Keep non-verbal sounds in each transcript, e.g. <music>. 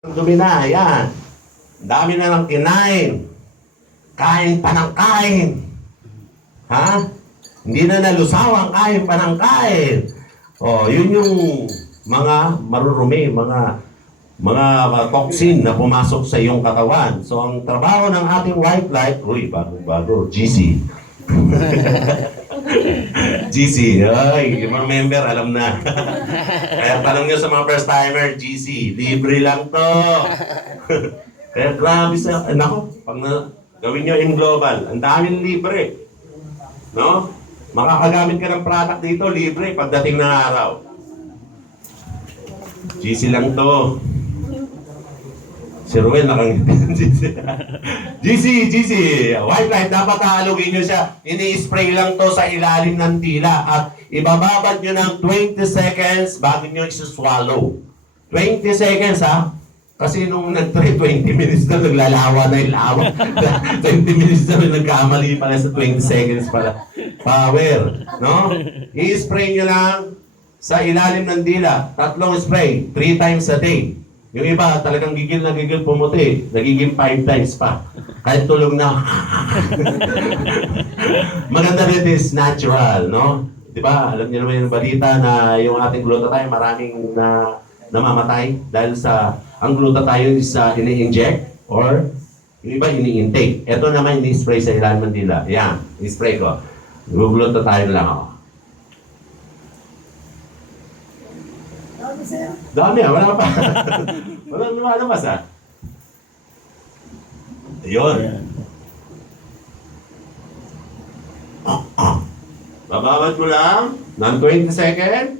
Dumi na, yan. Dami na ng kinain. Kain pa ng kain. Ha? Hindi na nalusawang kain pa ng kain. Oh, yun yung mga marurumi, mga mga toxin na pumasok sa iyong katawan. So, ang trabaho ng ating white light, uy, bago-bago, GC. <laughs> GC, ay, yung mga member, alam na. <laughs> Kaya tanong nyo sa mga first timer, GC, libre lang to. <laughs> Kaya grabe sa, eh, nako, pag na, gawin nyo in global, ang daming libre. No? Makakagamit ka ng product dito, libre, pagdating ng araw. GC lang to. Si Ruel nakangiti. <laughs> GC, GC, white light, dapat haalugin nyo siya. Ini-spray lang to sa ilalim ng tila at ibababad nyo ng 20 seconds bago nyo isi-swallow. 20 seconds ha. Kasi nung nag-try 20 minutes na, naglalawa na yung lawa. <laughs> 20 minutes na, nagkamali pala sa 20 seconds pala. Power. No? I-spray nyo lang sa ilalim ng dila. Tatlong spray. Three times a day. Yung iba, talagang gigil na gigil pumuti. Nagiging five times pa. Kahit tulog na. <laughs> Maganda rin is natural, no? Di ba? Alam niyo naman yung balita na yung ating glutathione maraming na namamatay dahil sa ang glutathione is uh, ini-inject or yung iba ini-intake. Ito naman ini-spray sa ilalim ng dila. Yan, i-spray ko. Glutathione lang ako. Dami ah, wala pa. <laughs> wala lumalabas ah. Ayun. Bababad mo lang ng 20 second.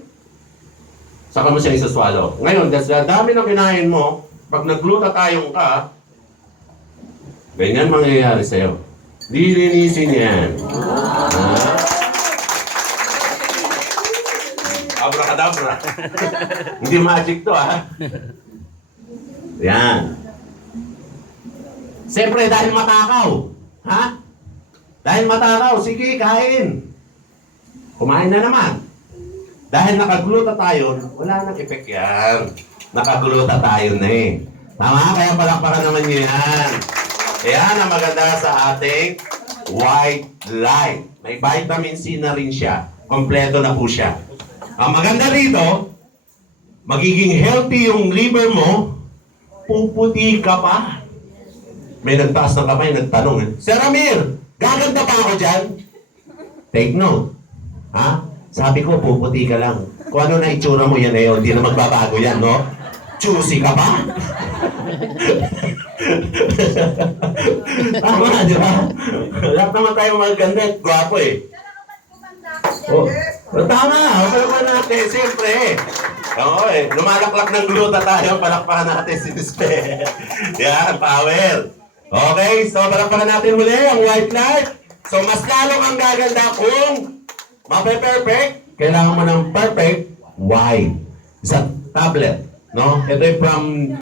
Saka mo siya isaswallow. Ngayon, dahil sa dami ng kinain mo, pag nagglutathione ka, ganyan mangyayari sa'yo. Lilinisin yan. Ah. Abracadabra. <laughs> Hindi magic to, ha? Yan. Siyempre, dahil matakaw. Ha? Dahil matakaw, sige, kain. Kumain na naman. Dahil nakaglutathione, wala nang effect yan. Nakaglutathione na eh. Tama? Kaya palakpakan naman nyo yan. Yan ang maganda sa ating white light. May vitamin C na rin siya. Kompleto na po siya. Ang maganda rito, magiging healthy yung liver mo, puputi ka pa. May nagtaas ng kamay, nagtanong eh, Sir Amir, gaganda pa ako dyan? Take note. Ha? Sabi ko, puputi ka lang. Kung ano na itsura mo yan eh, hindi na magbabago yan, no? Choosy ka ba? <laughs> Tama, di ba? Lahat naman tayo maganda at gwapo eh. Oh, oh, tama, palakpakan natin, siyempre. Oo eh, lumalaklak ng gluta tayo, palakpakan natin si Dispe. <laughs> Yan, power. Okay, so palakpakan natin muli ang white light. So mas lalo kang gaganda kung mape-perfect, kailangan mo ng perfect white. Sa tablet, no? Ito yung from